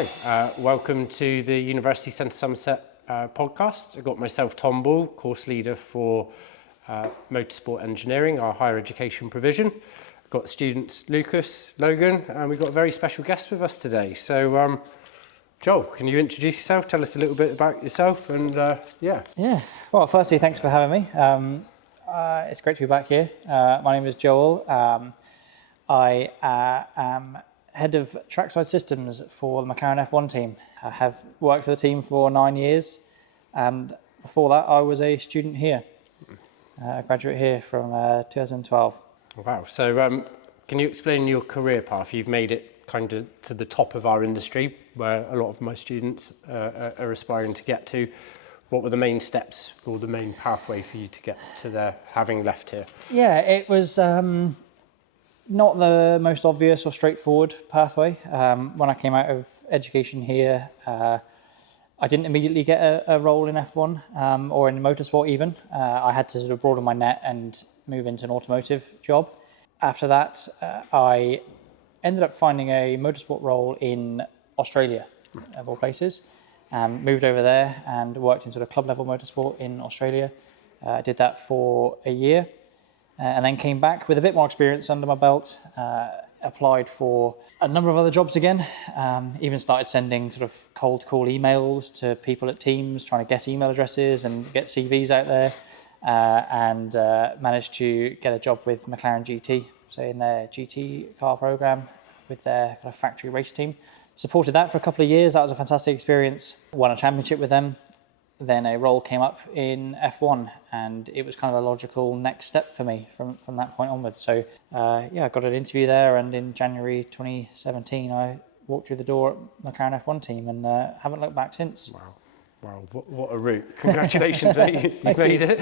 Hi, welcome to the University Centre Somerset podcast. I've got myself, Tom Ball, course leader for Motorsport Engineering, our higher education provision. I've got students Lucas, Logan, and we've got a very special guest with us today. So, Joel, can you introduce yourself? Tell us a little bit about yourself and Yeah, well, firstly, thanks for having me. It's great to be back here. My name is Joel. I am Head of Trackside Systems for the McLaren F1 Team. I have worked for the team for 9 years, and before that I was a student here, a graduate here from 2012. Wow, so can you explain your career path? You've made it kind of to the top of our industry, where a lot of my students are aspiring to get to. What were the main steps or the main pathway for you to get to there, having left here? Yeah, it was not the most obvious or straightforward pathway. When I came out of education here, I didn't immediately get a role in F1 or in motorsport even. I had to sort of broaden my net and move into an automotive job. After that, I ended up finding a motorsport role in Australia, of all places. Moved over there and worked in sort of club level motorsport in Australia. I did that for a year. And then came back with a bit more experience under my belt, applied for a number of other jobs again, even started sending sort of cold call emails to people at teams, trying to guess email addresses and get CVs out there, and managed to get a job with McLaren GT, so in their GT car program with their kind of factory race team. Supported that for a couple of years. That was a fantastic experience. Won a championship with them. Then a role came up in F1, and it was kind of a logical next step for me from that point onwards. So I got an interview there, and in January 2017 I walked through the door at McLaren F1 Team and haven't looked back since. Wow, what a route. Congratulations, mate, you've made it.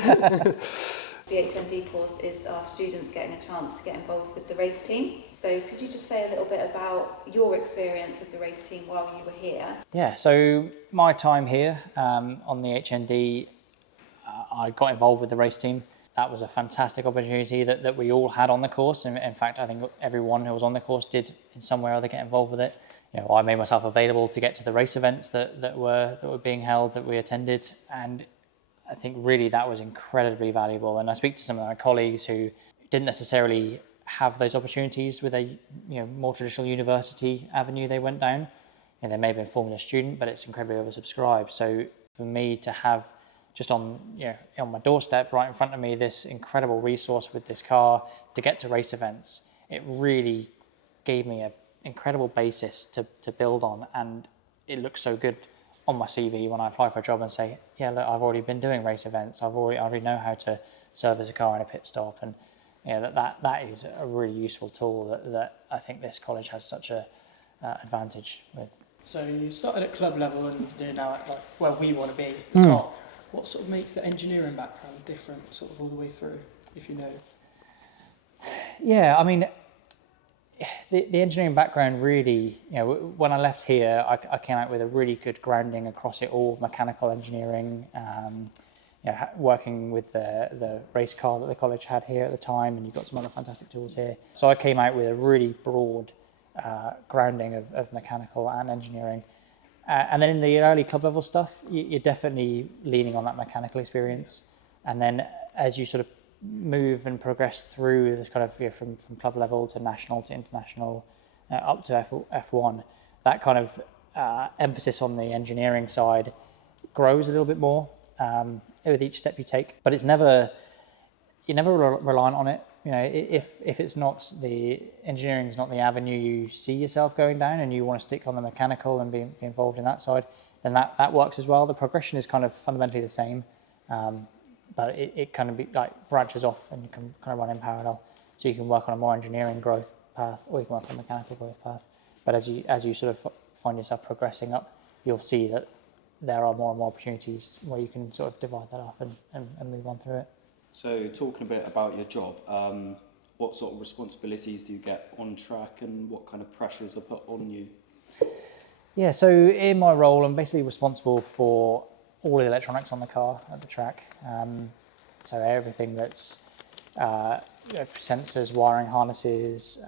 The HND course is our students getting a chance to get involved with the race team. So could you just say a little bit about your experience of the race team while you were here? Yeah, so my time here on the HND, I got involved with the race team. That was a fantastic opportunity that we all had on the course. And in fact, I think everyone who was on the course did in some way or other get involved with it. You know, I made myself available to get to the race events that were being held, that we attended, and I think really that was incredibly valuable. And I speak to some of my colleagues who didn't necessarily have those opportunities with a more traditional university avenue they went down. They may have been Formula student, but it's incredibly oversubscribed. So for me to have just on my doorstep right in front of me this incredible resource with this car to get to race events, it really gave me an incredible basis to build on, and it looks so good on my CV when I apply for a job and say, yeah, look, I've already been doing race events. I already know how to service a car in a pit stop, and that is a really useful tool that I think this college has such a advantage with. So you started at club level and you're now at like where we want to be at the top. What sort of makes the engineering background different, sort of all the way through, if you know? Yeah, I mean, the engineering background really, when I left here, I came out with a really good grounding across it all, mechanical engineering, working with the race car that the college had here at the time, and you've got some other fantastic tools here. So I came out with a really broad grounding of mechanical and engineering. And then in the early club level stuff, you're definitely leaning on that mechanical experience. And then as you sort of move and progress through this kind of from club level to national to international up to F1, that kind of emphasis on the engineering side grows a little bit more with each step you take, but you're never reliant on it. If it's not the engineering is not the avenue you see yourself going down, and you want to stick on the mechanical and be involved in that side, then that works as well. The progression is kind of fundamentally the same. But it kind of branches off, and you can kind of run in parallel. So you can work on a more engineering growth path, or you can work on a mechanical growth path. But as you sort of find yourself progressing up, you'll see that there are more and more opportunities where you can sort of divide that up and move on through it. So talking a bit about your job, what sort of responsibilities do you get on track, and what kind of pressures are put on you? Yeah, so in my role, I'm basically responsible for all the electronics on the car at the track. So everything that's sensors, wiring harnesses,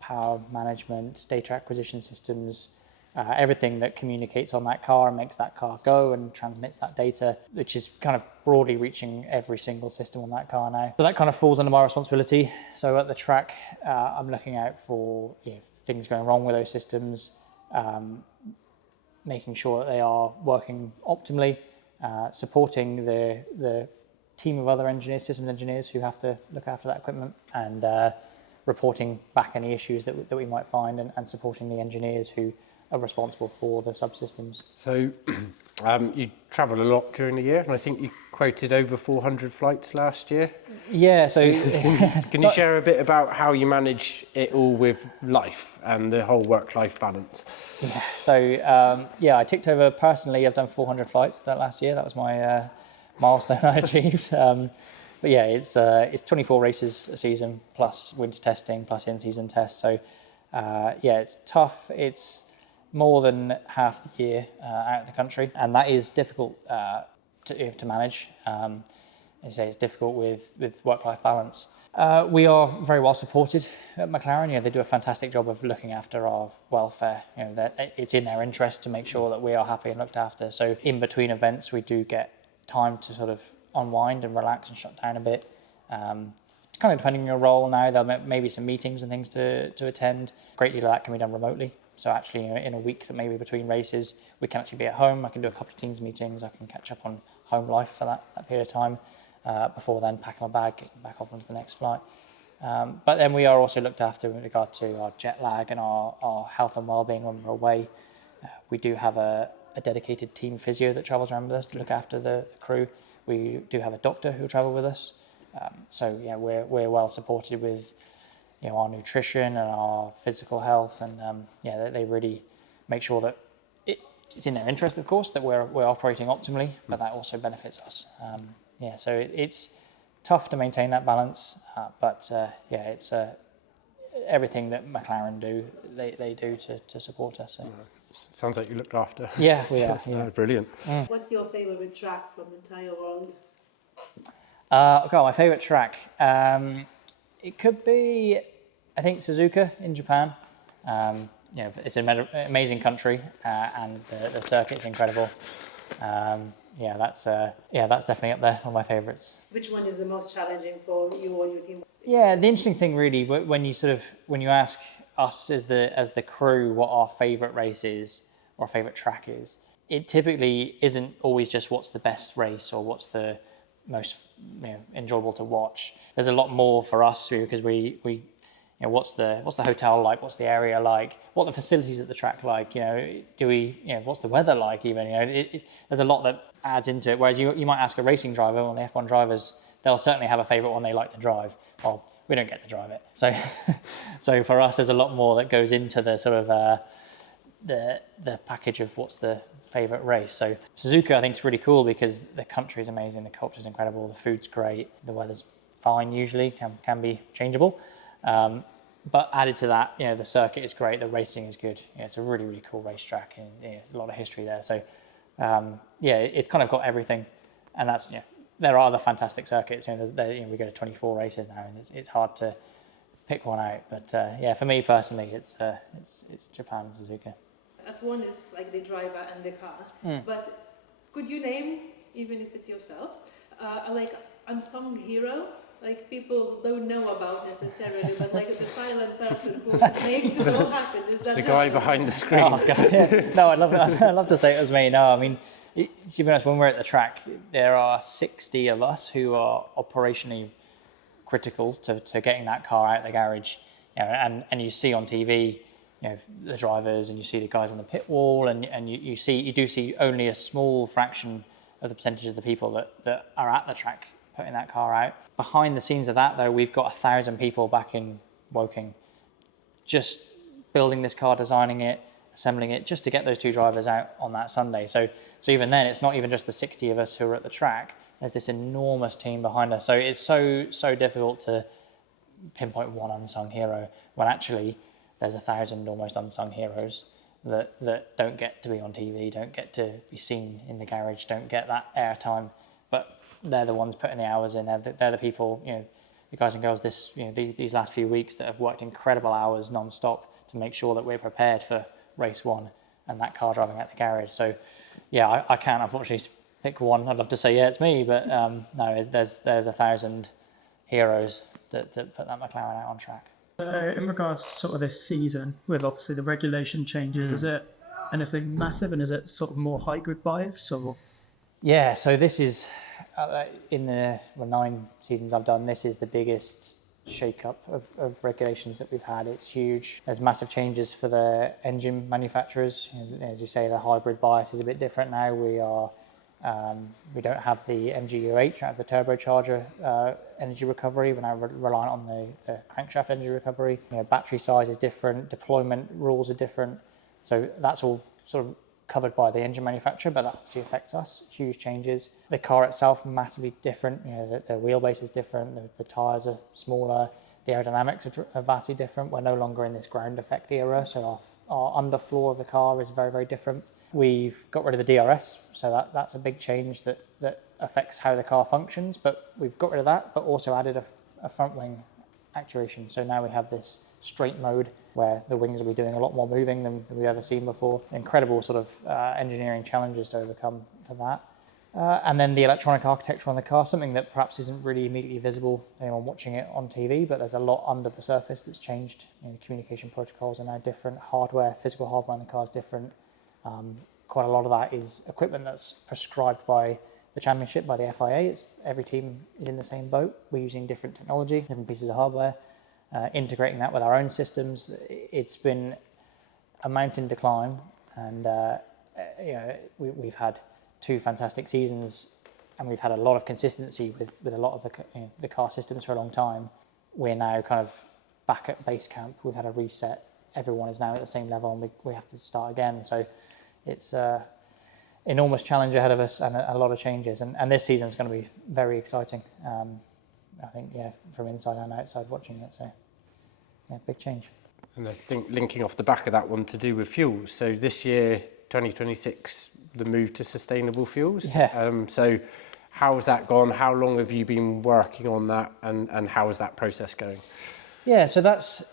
power management, data acquisition systems, everything that communicates on that car and makes that car go and transmits that data, which is kind of broadly reaching every single system on that car now. So that kind of falls under my responsibility. So at the track, I'm looking out for things going wrong with those systems, making sure that they are working optimally, supporting the team of other engineers, systems engineers who have to look after that equipment, and reporting back any issues that we might find, and supporting the engineers who are responsible for the subsystems. So you travel a lot during the year, and I think you quoted over 400 flights last year. Yeah, so Can you share a bit about how you manage it all with life and the whole work-life balance? Yeah, so I ticked over personally. I've done 400 flights that last year. That was my milestone I achieved. But yeah, it's 24 races a season plus winter testing plus in-season tests. So it's tough. It's more than half the year out of the country, and that is difficult to manage. As you say, it's difficult with work-life balance. We are very well supported at McLaren. They do a fantastic job of looking after our welfare. That it's in their interest to make sure that we are happy and looked after. So in between events, we do get time to sort of unwind and relax and shut down a bit. Kind of depending on your role now, there may be some meetings and things to attend. A great deal of that can be done remotely. So actually, in a week that maybe between races, we can actually be at home. I can do a couple of Teams meetings. I can catch up on home life for that period of time before then packing my bag, getting back off onto the next flight. But then we are also looked after with regard to our jet lag and our health and well-being when we're away. We do have a dedicated team physio that travels around with us to look after the crew. We do have a doctor who will travel with us. We're well supported with our nutrition and our physical health, and they really make sure that it's in their interest, of course, that we're operating optimally, but that also benefits us. So it's tough to maintain that balance, but it's everything that McLaren do, they do to support us. So. Sounds like you looked after. Yeah, we are. Yeah. Brilliant. What's your favourite track from the entire world? My favourite track. It could be, I think, Suzuka in Japan. It's an amazing country, and the circuit's incredible. That's definitely up there, one of my favourites. Which one is the most challenging for you or your team? Yeah, the interesting thing really, when you ask us as the crew what our favourite race is or our favourite track is, it typically isn't always just what's the best race or what's the most enjoyable to watch. There's a lot more for us because we what's the hotel like, what's the area like, what are the facilities at the track like, what's the weather like even, there's a lot that adds into it. Whereas you might ask a racing driver, one of the F1 drivers, they'll certainly have a favourite one they like to drive. Well, we don't get to drive it. So for us, there's a lot more that goes into the sort of the package of what's the favourite race. So Suzuka, I think, is really cool because the country is amazing, the culture is incredible, the food's great, the weather's fine usually, can be changeable. But added to that, the circuit is great, the racing is good. It's a really, really cool racetrack, and there's a lot of history there. So it's kind of got everything, and that's there are other fantastic circuits. We go to 24 races now, and it's hard to pick one out. But for me personally, it's Japan and Suzuka. F1 is like the driver and the car, but could you name, even if it's yourself, a unsung hero? Like people don't know about necessarily, but like the silent person who makes it all happen. Is that the guy behind the screen? Oh, God, yeah. No, I'd love to say it was me. No, I mean, to be honest, when we're at the track, there are 60 of us who are operationally critical to getting that car out of the garage. And you see on TV, the drivers, and you see the guys on the pit wall, and you do see only a small fraction of the percentage of the people that are at the track putting that car out. Behind the scenes of that, though, we've got 1,000 people back in Woking just building this car, designing it, assembling it, just to get those two drivers out on that Sunday. So even then, it's not even just the 60 of us who are at the track. There's this enormous team behind us. So it's so difficult to pinpoint one unsung hero when actually there's 1,000 almost unsung heroes that don't get to be on TV, don't get to be seen in the garage, don't get that airtime, but they're the ones putting the hours in. They're the people, the guys and girls these last few weeks that have worked incredible hours non-stop to make sure that we're prepared for race one. and that car driving at the garage. So yeah, I can't unfortunately pick one. I'd love to say, yeah, it's me, but no, there's 1,000 heroes that put that McLaren out on track. In regards to sort of this season, with obviously the regulation changes, is it anything massive, and is it sort of more hybrid bias, or? Yeah, so this is, in the 9 seasons I've done, this is the biggest shake-up of regulations that we've had. It's huge. There's massive changes for the engine manufacturers. As you say, the hybrid bias is a bit different now. We don't have the MGUH, the turbocharger energy recovery. We're now reliant on the crankshaft energy recovery. Battery size is different, deployment rules are different. So that's all sort of covered by the engine manufacturer, but that obviously affects us. Huge changes. The car itself massively different. The wheelbase is different. The tyres are smaller. The aerodynamics are vastly different. We're no longer in this ground effect era, so our underfloor of the car is very, very different. We've got rid of the DRS, so that's a big change that affects how the car functions, but we've got rid of that, but also added a front wing actuation. So now we have this straight mode where the wings will be doing a lot more moving than we've ever seen before. Incredible sort of engineering challenges to overcome for that. And then the electronic architecture on the car, something that perhaps isn't really immediately visible to anyone watching it on TV, but there's a lot under the surface that's changed. Communication protocols are now different, physical hardware in the car is different. Quite a lot of that is equipment that's prescribed by the championship, by the FIA. Every team is in the same boat. We're using different technology, different pieces of hardware, integrating that with our own systems. It's been a mountain to climb, and we've had 2 fantastic seasons, and we've had a lot of consistency with a lot of the car systems for a long time. We're now kind of back at base camp. We've had a reset. Everyone is now at the same level, and we have to start again. So it's an enormous challenge ahead of us, and a lot of changes. And this season is going to be very exciting. I think, from inside and outside watching it. So, big change. And I think linking off the back of that one to do with fuels. So this year, 2026, the move to sustainable fuels. Yeah. So how's that gone? How long have you been working on that, and how is that process going? Yeah, so that's,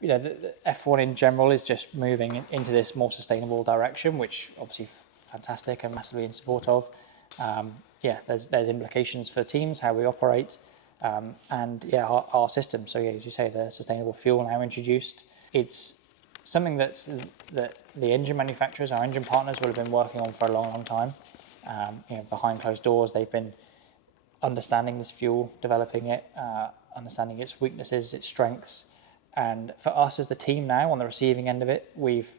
the F1 in general is just moving into this more sustainable direction, which obviously fantastic and massively in support of. There's implications for teams, how we operate, and our system. So as you say, the sustainable fuel now introduced. It's something that the engine manufacturers, our engine partners, will have been working on for a long, long time. Behind closed doors, they've been understanding this fuel, developing it, understanding its weaknesses, its strengths. And for us as the team now on the receiving end of it, we've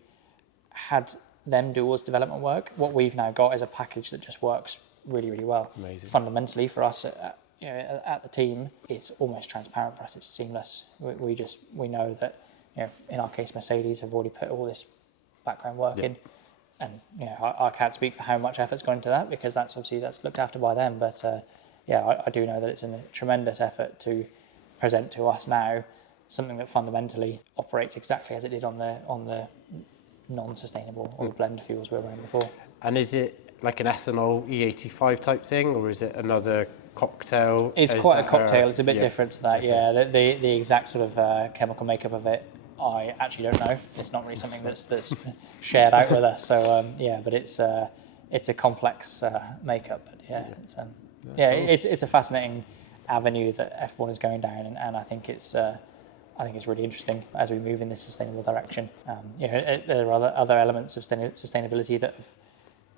had them do all this development work. What we've now got is a package that just works really, really well. Amazing. Fundamentally for us at the team, it's almost transparent for us. It's seamless. We know that, in our case, Mercedes have already put all this background work in. And I can't speak for how much effort's gone into that, because that's looked after by them. But I do know that it's a tremendous effort to present to us now something that fundamentally operates exactly as it did on the non-sustainable or the blend fuels we were running before. And is it like an ethanol E85 type thing, or is it another cocktail? It's quite a cocktail. It's a bit different to that. Okay. Yeah, the exact sort of chemical makeup of it, I actually don't know. It's not really something that's shared out with us. So but it's a complex makeup. But it's a fascinating avenue that F1 is going down, and I think it's really interesting as we move in this sustainable direction. There are other elements of sustainability that have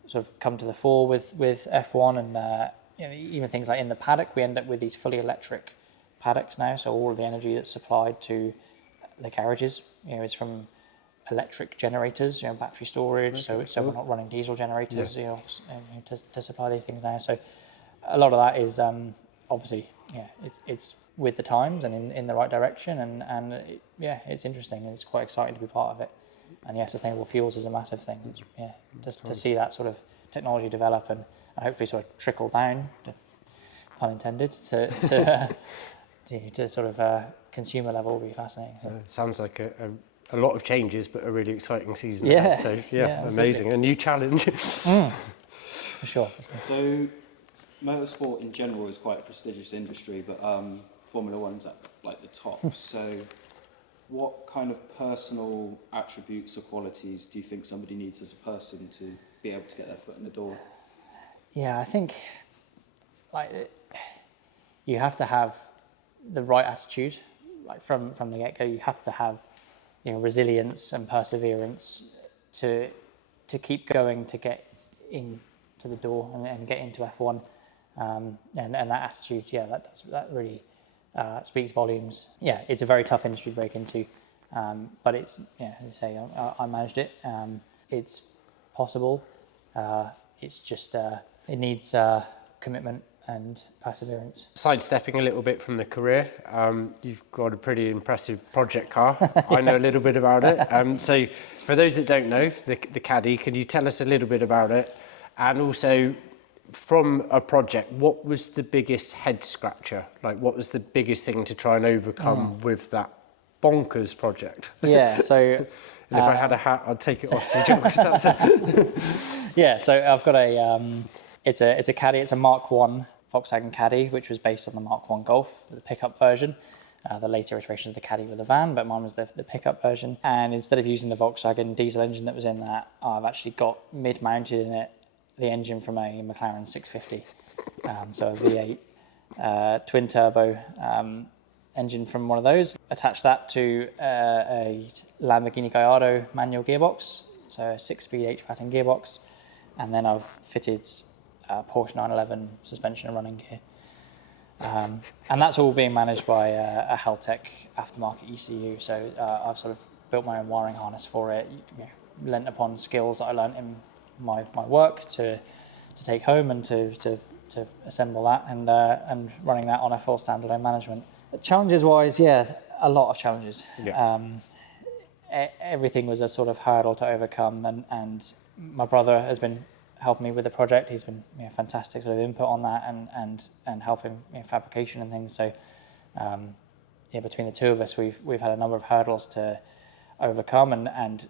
sort of come to the fore with F1, and even things like in the paddock, we end up with these fully electric paddocks now. So all of the energy that's supplied to the garages, is from electric generators, battery storage. Okay, so we're not running diesel generators, to supply these things now. So a lot of that is obviously, it's with the times and in the right direction, and it's interesting, and it's quite exciting to be part of it. And sustainable fuels is a massive thing. Just to see that sort of technology develop and hopefully sort of trickle down, pun intended, to sort of consumer level will be fascinating. So. Sounds like a lot of changes, but a really exciting season. Yeah. So amazing. A new challenge. For sure. So motorsport in general is quite a prestigious industry, but Formula One's at like the top. So What kind of personal attributes or qualities do you think somebody needs as a person to be able to get their foot in the door? Yeah, I think like you have to have the right attitude, like from the get-go. You have to have, resilience and perseverance to keep going, to get into the door and get into F1, and that attitude, that really speaks volumes. Yeah, it's a very tough industry to break into, but it's, as you say, I managed it. It's possible. It's just it needs commitment and perseverance. Sidestepping a little bit from the career, you've got a pretty impressive project car. I know a little bit about it. So for those that don't know, the Caddy, can you tell us a little bit about it? And also, from a project, what was the biggest head scratcher? Like, what was the biggest thing to try and overcome with that bonkers project? Yeah, so... And if I had a hat, I'd take it off to John, 'cause that's it. Yeah, so I've got it's a Caddy, it's a Mark 1 Volkswagen Caddy, which was based on the Mark 1 Golf, the pickup version. The later iteration of the Caddy with a van, but mine was the pickup version. And instead of using the Volkswagen diesel engine that was in that, I've actually got mid-mounted in it the engine from a McLaren 650. So a V8 twin turbo engine from one of those. Attached that to a Lamborghini Gallardo manual gearbox, so a 6-speed H-pattern gearbox. And then I've fitted Porsche 911 suspension and running gear. And that's all being managed by a Heltec aftermarket ECU. So I've sort of built my own wiring harness for it, lent upon skills that I learnt in my work to take home and to assemble that and running that on a full standalone management. Challenges wise, a lot of challenges. Yeah. Everything was a sort of hurdle to overcome, and my brother has been helping me with the project. He's been fantastic sort of input on that and helping fabrication and things. So between the two of us, we've had a number of hurdles to overcome, and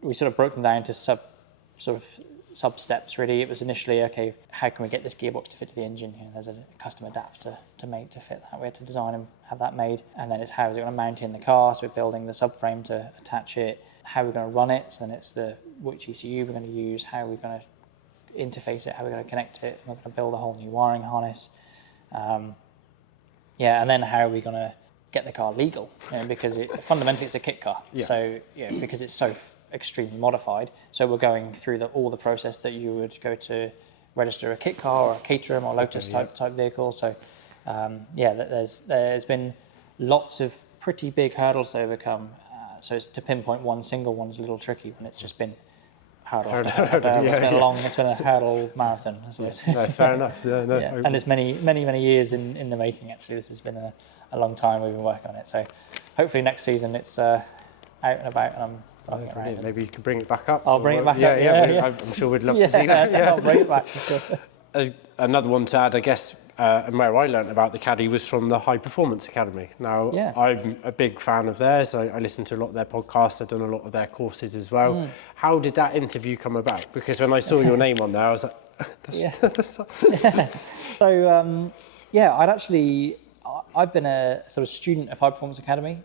we sort of broke them down to sub steps really. It was initially, okay, how can we get this gearbox to fit to the engine? There's a custom adapter to make to fit that. We had to design and have that made, and then it's how is it going to mount in the car. So we're building the subframe to attach it. How we're going to run it, so then it's which ECU we're going to use, how we're going to interface it, how we're going to connect it. We're going to build a whole new wiring harness. And then how are we going to get the car legal? Because fundamentally it's a kit car. Yeah. So because it's so extremely modified, so we're going through all the process that you would go to register a kit car or a Caterham or Lotus type vehicle. So there's been lots of pretty big hurdles to overcome. So to pinpoint one single one is a little tricky when it's just been hurdle. It's been a hurdle marathon, I suppose. No, fair enough. And it's many years in the making. Actually, this has been a long time we've been working on it. So hopefully next season it's out and about, and I'm driving it around. Maybe you can bring it back up. I'll bring it back up. Yeah. I'm sure we'd love to see that. I'll bring it back. For sure. Another one to add, I guess, and where I learnt about the Caddy was from the High Performance Academy. Now, I'm a big fan of theirs. I listen to a lot of their podcasts. I've done a lot of their courses as well. How did that interview come about? Because when I saw your name on there, I was like, So, I've been a sort of student of High Performance Academy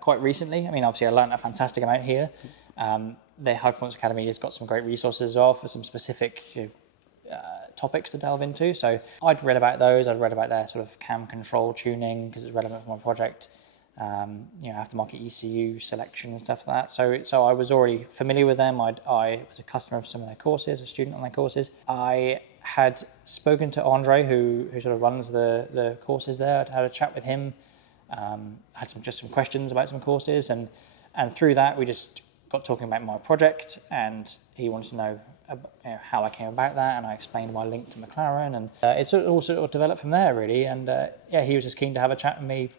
quite recently. I mean, obviously I learnt a fantastic amount here. The High Performance Academy has got some great resources as well for some specific topics to delve into. So I'd read about those. I'd read about their sort of cam control tuning because it's relevant for my project. Aftermarket ECU selection and stuff like that. So I was already familiar with them. I was a customer of some of their courses, a student on their courses. I had spoken to Andre, who sort of runs the courses there. I'd had a chat with him. Had some questions about some courses, and through that we just got talking about my project, and he wanted to know how I came about that, and I explained my link to McLaren, and it all sort of developed from there really. And he was just keen to have a chat with me,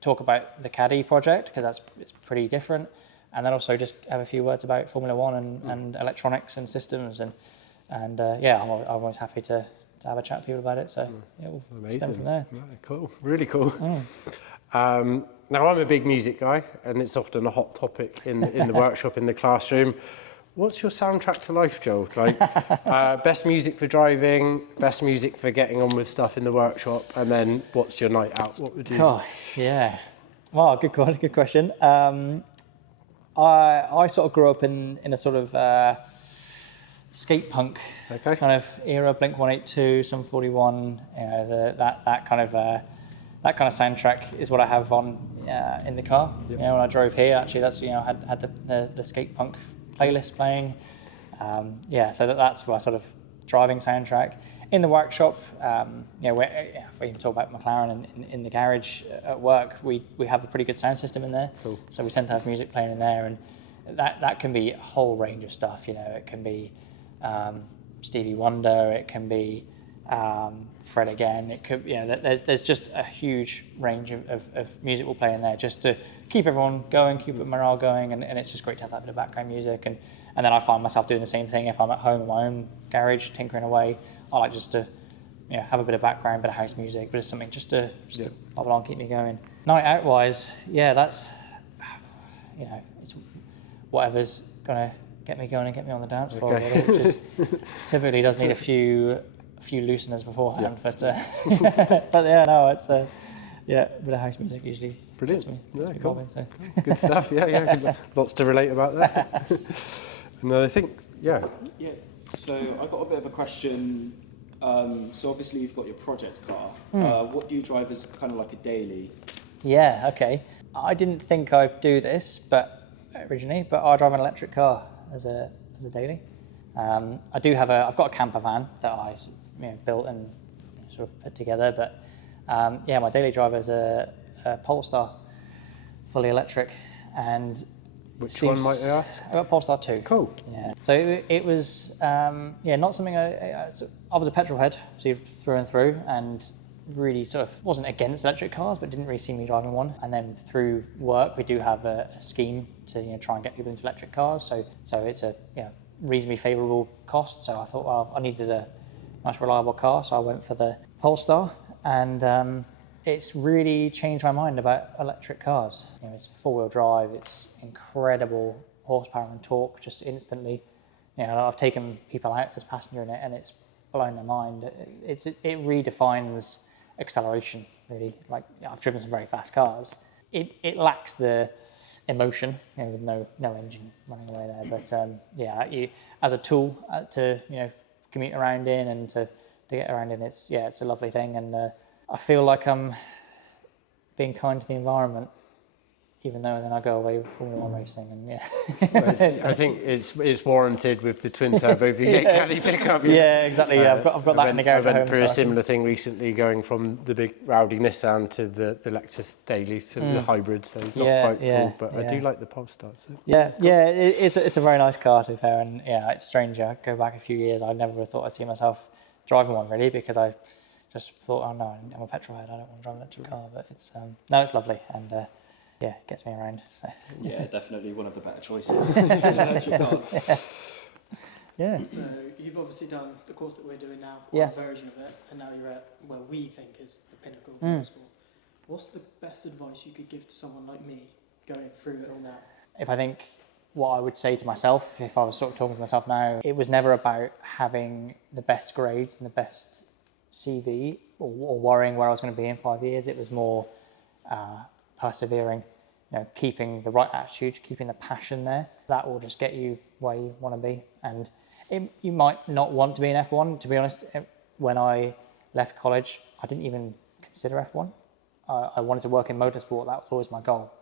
talk about the Caddy project because it's pretty different, and then also just have a few words about Formula One and electronics and systems, and I'm always happy to have a chat with people about it. So we'll stem from there. Right, cool, really cool. Now I'm a big music guy, and it's often a hot topic in the workshop, in the classroom. What's your soundtrack to life, Joel? Like, best music for driving, best music for getting on with stuff in the workshop, and then what's your night out? What would you? Oh, yeah. Well, good question. I sort of grew up in a sort of skate punk kind of era, Blink 182, Sum 41. You know, that kind of soundtrack is what I have on in the car. Yep. You know, when I drove here, actually, that's I had the skate punk playlist playing. So that's my sort of driving soundtrack. In the workshop, we can talk about McLaren in the garage at work. We have a pretty good sound system in there, cool. So we tend to have music playing in there, and that can be a whole range of stuff. You know, it can be Stevie Wonder, it can be Fred again. It could, there's just a huge range of music we'll play in there just to keep everyone going, keep the morale going, and it's just great to have that bit of background music. And then I find myself doing the same thing if I'm at home in my own garage tinkering away. I like just to have a bit of background, bit of house music, bit of something just to bob along, keep me going. Night out wise, it's whatever's gonna get me going and get me on the dance floor. Okay. Really, which is typically does need a few looseners beforehand, but it's a bit of house music usually. Brilliant. Gets me cool. Bobbing, so. Good stuff. Yeah. Lots to relate about that. And I think So I got a bit of a question. So obviously you've got your project car. What do you drive as kind of like a daily? Yeah. Okay. I didn't think I'd do this, originally, but I drive an electric car as a daily. I've got a camper van that I built and sort of put together, but my daily driver is a Polestar, fully electric, and which one might I ask? I got Polestar 2. Cool. Yeah. So it was not something I was a petrol head, so through and through, and really sort of wasn't against electric cars, but didn't really see me driving one. And then through work, we do have a scheme to try and get people into electric cars. So it's a reasonably favourable cost. So I thought, well, I needed a nice reliable car, so I went for the Polestar, and it's really changed my mind about electric cars. It's four-wheel drive, it's incredible horsepower and torque just instantly. I've taken people out as passenger in it, and it's blown their mind. It redefines acceleration, really. Like, I've driven some very fast cars. It lacks the emotion, with no engine running away there. But you, as a tool to commute around in and to get around in, it's a lovely thing, and I feel like I'm being kind to the environment, even though then I go away with Formula 1 racing, and I think it's warranted with the twin turbo V8 caddy pickup. Yeah, exactly. I've got that in the garage. I went through a similar thing recently, going from the big rowdy Nissan to the Lexus daily to the hybrid, so not quite full. But I do like the Polestar. So. It's a very nice car, to be fair, and it's strange. I go back a few years, I never thought I'd see myself driving one, really, because I just thought, oh no, I'm a petrol head, I don't want to drive an electric car. But it's lovely, and gets me around. So. Yeah, definitely one of the better choices in electric cars. Yeah. So you've obviously done the course that we're doing now, one version of it, and now you're at where we think is the pinnacle of motorsport. What's the best advice you could give to someone like me going through it all now? If I think what I would say to myself, if I was sort of talking to myself now, it was never about having the best grades and the best CV or worrying where I was going to be in 5 years. It was more persevering, keeping the right attitude, keeping the passion there. That will just get you where you want to be. And you might not want to be in F1. To be honest, when I left college, I didn't even consider F1. I wanted to work in motorsport. That was always my goal.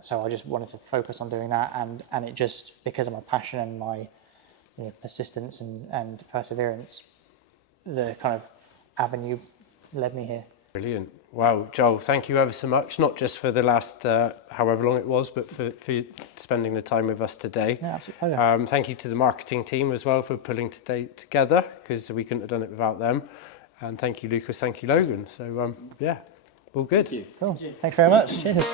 So I just wanted to focus on doing that, and it just, because of my passion and my persistence and perseverance, the kind of avenue led me here. Brilliant. Wow, Joel, thank you ever so much, not just for the last however long it was, but for spending the time with us today. Yeah, absolute pleasure. Thank you to the marketing team as well for pulling today together, because we couldn't have done it without them. And thank you, Lucas, thank you, Logan. So, all good. Thank you. Cool. Thanks very much. Cheers.